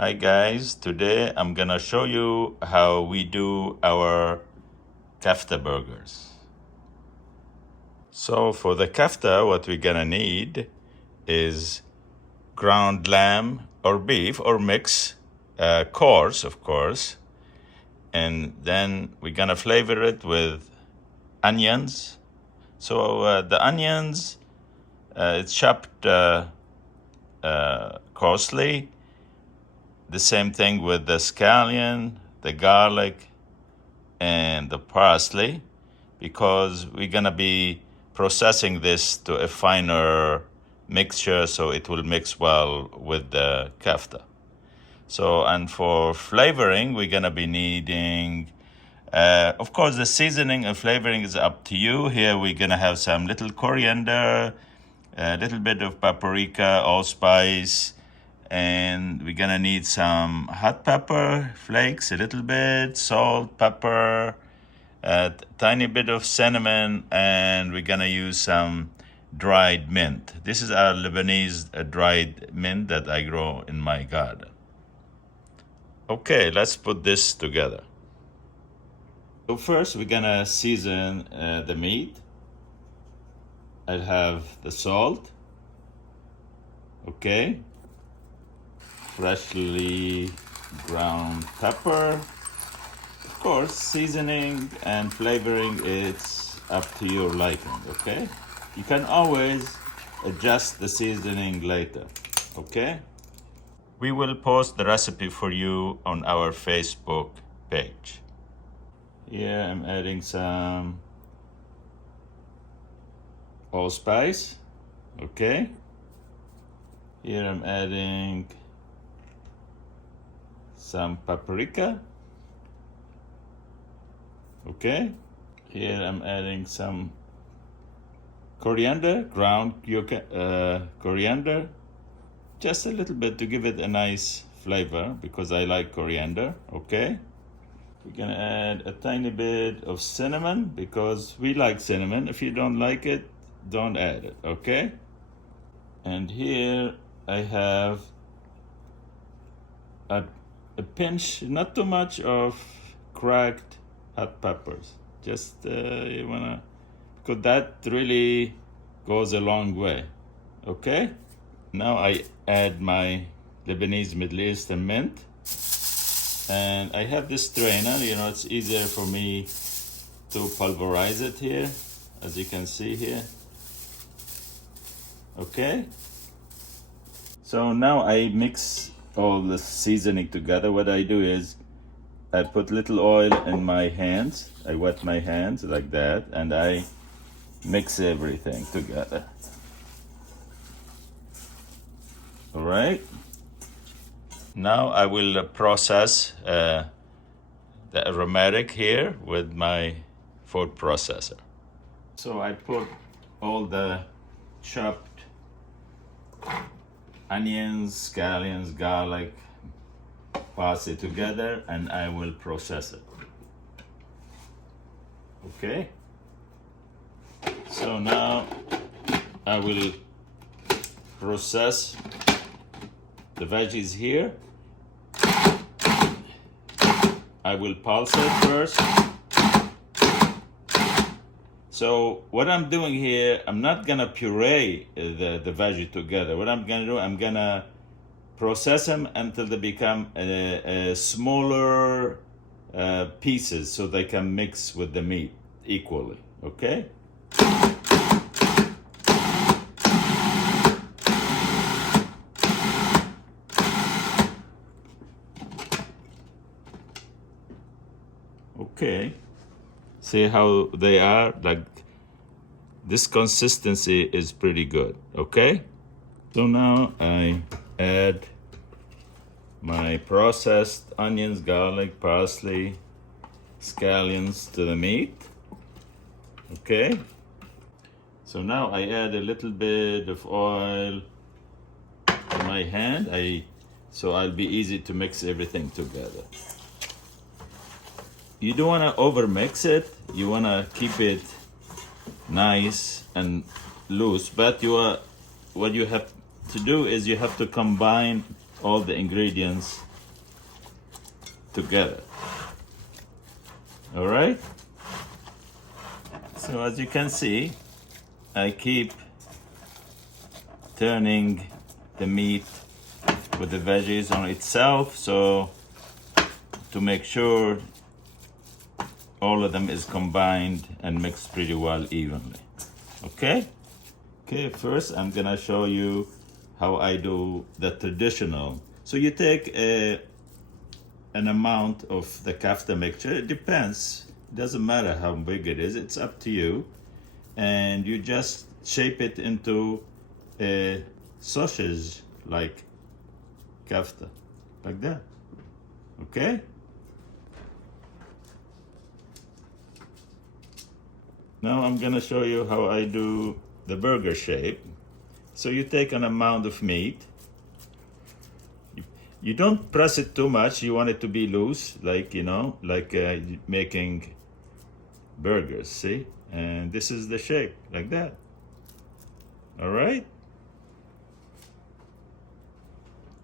Hi guys, today I'm gonna show you how we do our Kafta burgers. So for the Kafta, what we're gonna need is ground lamb or beef or mix, coarse of course, and then we're gonna flavor it with onions. So the onions, it's chopped coarsely. The same thing with the scallion, the garlic, and the parsley, because we're gonna be processing this to a finer mixture so it will mix well with the kafta. So, and for flavoring, we're gonna be needing, of course, the seasoning and flavoring is up to you. Here we're gonna have some little coriander, a little bit of paprika, allspice, and we're gonna need some hot pepper flakes, a little bit, salt, pepper, a tiny bit of cinnamon, and we're gonna use some dried mint. This is our Lebanese dried mint that I grow in my garden. Okay, let's put this together. So first we're gonna season the meat. I'll have the salt, okay, freshly ground pepper. Of course, seasoning and flavoring, it's up to your liking, okay? You can always adjust the seasoning later, okay? We will post the recipe for you on our Facebook page. Here I'm adding some allspice, okay? Here I'm adding some paprika, okay? Here I'm adding some coriander, ground coriander, just a little bit to give it a nice flavor because I like coriander, okay? We're gonna add a tiny bit of cinnamon because we like cinnamon. If you don't like it, don't add it, okay? And here I have a pinch, not too much, of cracked hot peppers. Just you wanna, because that really goes a long way, okay? Now I add my Lebanese Middle Eastern mint, and I have this strainer. It's easier for me to pulverize it here, as you can see here, okay? So now I mix all the seasoning together. What I do is I put little oil in my hands. I wet my hands like that, and I mix everything together. All right. Now I will process the aromatic here with my food processor. So I put all the chopped onions, scallions, garlic, parsley together, and I will process it. Okay? So now I will process the veggies here. I will pulse it first. So what I'm doing here, I'm not gonna puree the veggie together. What I'm gonna do, I'm gonna process them until they become smaller pieces so they can mix with the meat equally, okay? Okay, see how they are? Like, this consistency is pretty good, okay? So now I add my processed onions, garlic, parsley, scallions to the meat, okay? So now I add a little bit of oil in my hand, so I'll be easy to mix everything together. You don't want to over mix it. You want to keep it nice and loose, but what you have to do is you have to combine all the ingredients together. All right? So as you can see, I keep turning the meat with the veggies on itself, so to make sure all of them is combined and mixed pretty well evenly. Okay? Okay, first I'm gonna show you how I do the traditional. So you take an amount of the kafta mixture. It depends. It doesn't matter how big it is. It's up to you. And you just shape it into a sausage like kafta, like that. Okay? Now I'm gonna show you how I do the burger shape. So you take an amount of meat. You don't press it too much. You want it to be loose, like, you know, like making burgers, see? And this is the shape, like that. All right?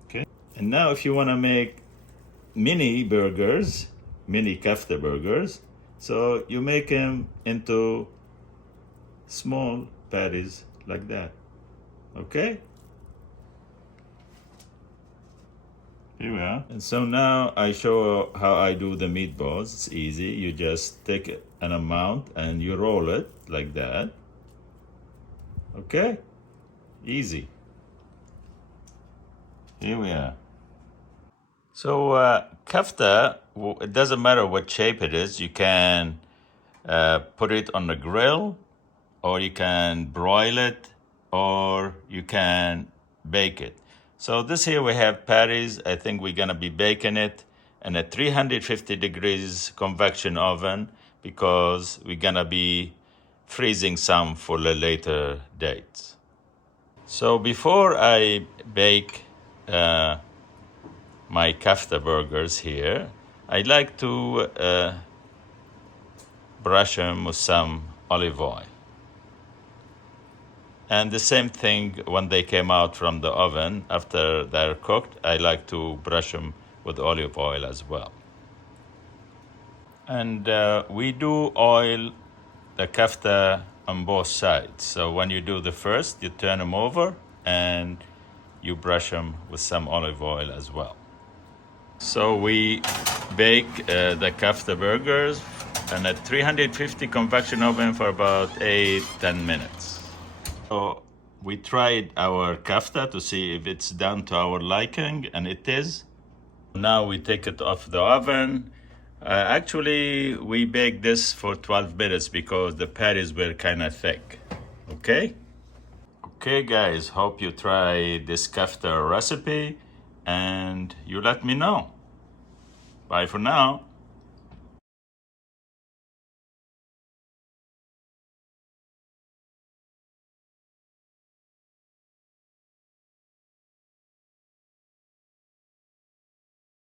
Okay. And now if you want to make mini burgers, mini kafta burgers, so you make them into small patties like that. Okay? Here we are. And so now I show how I do the meatballs. It's easy. You just take an amount and you roll it like that. Okay? Easy. Here we are. So kafta, it doesn't matter what shape it is. You can put it on the grill, or you can broil it, or you can bake it. So this here we have patties. I think we're gonna be baking it in a 350 degrees convection oven because we're gonna be freezing some for the later dates. So before I bake my kafta burgers here, I like to brush them with some olive oil. And the same thing when they came out from the oven, after they're cooked, I like to brush them with olive oil as well. And we do oil the kafta on both sides. So when you do the first, you turn them over and you brush them with some olive oil as well. So we bake the kafta burgers in a 350 convection oven for about 8-10 minutes. So we tried our kafta to see if it's done to our liking, and it is. Now we take it off the oven. Actually, we baked this for 12 minutes because the patties were kind of thick. Okay? Okay, guys, hope you try this kafta recipe and you let me know. Bye for now.